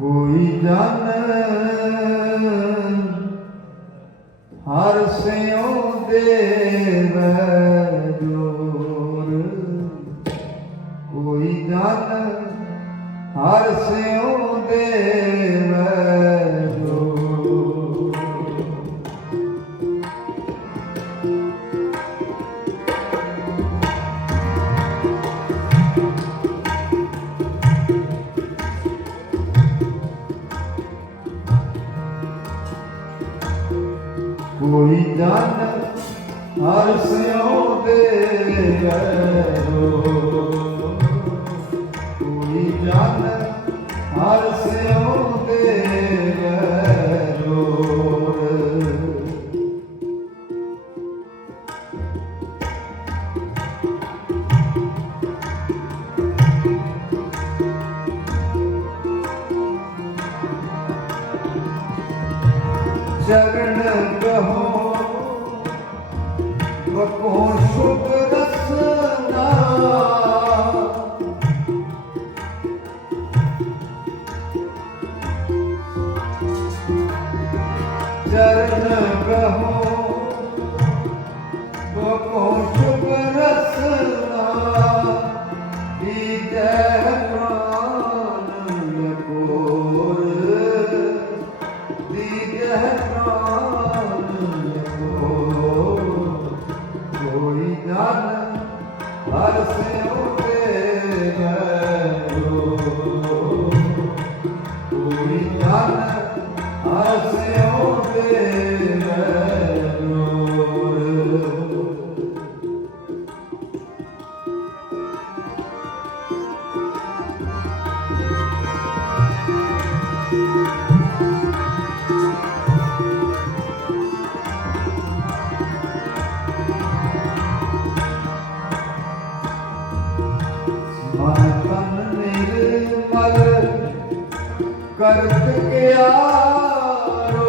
ਕੋਈ ਜਨ ਹਰ ਸਿਉ ਦੇਵੈ ਜੋਰ। ਕੋਈ ਜਨ ਹਰ ਸਿਉ ਦੇਵੈ ਜੋਰ। ਕੋਈ ਜਨ ਹਰ ਸਿਉ ਦੇਵੈ ਕੋਈ ਜਨ ਹਰ ਸਿਉ ਦੇਵੈ ਚਰਨ ਕਹੋ ਵਕੋ ਸੁਖ ਰਸਨਾ। ਚਰਨ ਕੋਈ ਜਨ ਹਰ ਸਿਉ ਦੇਵੈ ਕੋਈ ਕਰਤ ਕਿਆਰੋ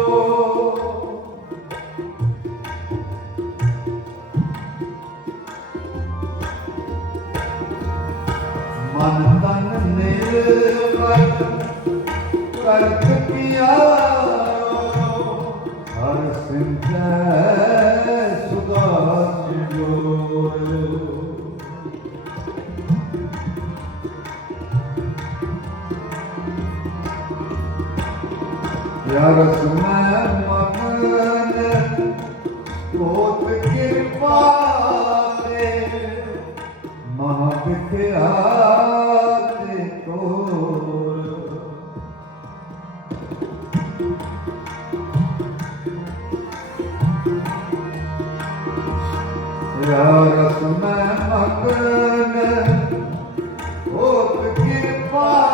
ਮਨ ਤਨ ਨਿਰਮਲ ਕਰਤ ਕਿਆਰੋ ਹਰ ਸਿੰਚੈ ਸੁਦਾ ਜੋਰ। ਯਾ ਰਸਮੈ ਮਗਨ ਕੋਤ ਕਿਰਪਾ ਤੇ ਮਹਾ ਵਿਖਿਆ ਤੇ ਕੋਰ ਯਾ ਰਸਮੈ ਮਗਨ ਕੋਤ ਕਿਰਪਾ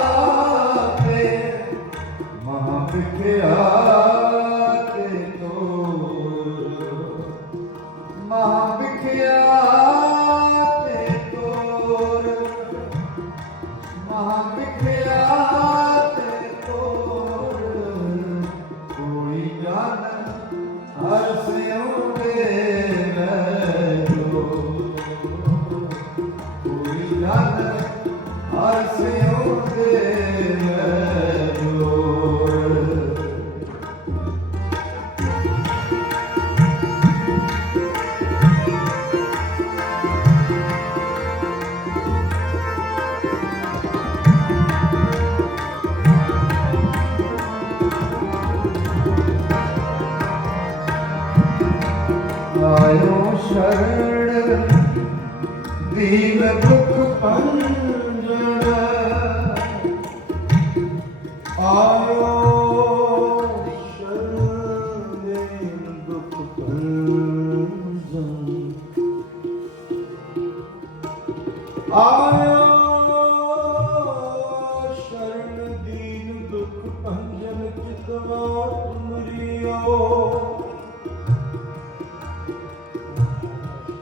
ਵਿਖਿਆ ਤੇ ਤੋਰ। ਮਹਾ ਵਿਖਿਆ आयो शरण दीन दुख पंजना आयो I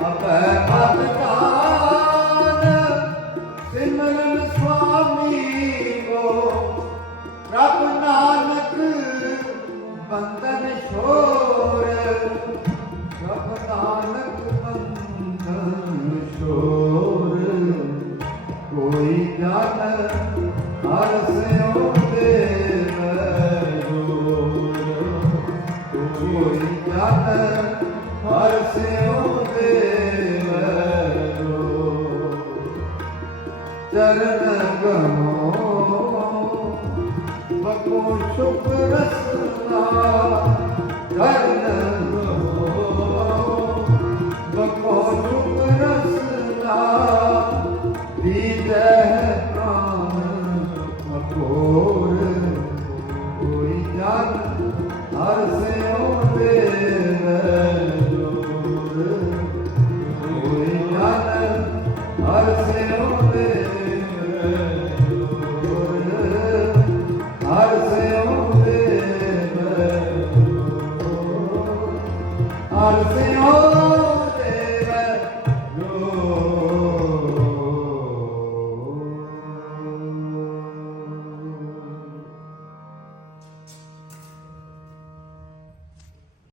ਅਪੈ ਮਤ ਕਾਨ ਸਿਮਰਨ ਸੁਆਮੀ ਕੋ ਪ੍ਰਭ ਨਾਨਕ ਬੰਦਨ ਛੋੜ ਚਰਨ ਗਮੋ ਬਕੋ ਸੁਖ ਰਸਨਾ ਚਰਨ ਗਮੋ ਬਕੋ ਸੁਖ ਰਸਨਾ ਦੀਜੈ ਪ੍ਰਾਨ ਅਕੋਰ ਕੋਈ ਜਨ ਹਰ ਸਿਉ ਦੇਵ ਜੋਰ ਦੇਵ ਜੋਰ ਹਰ ਸਿਉ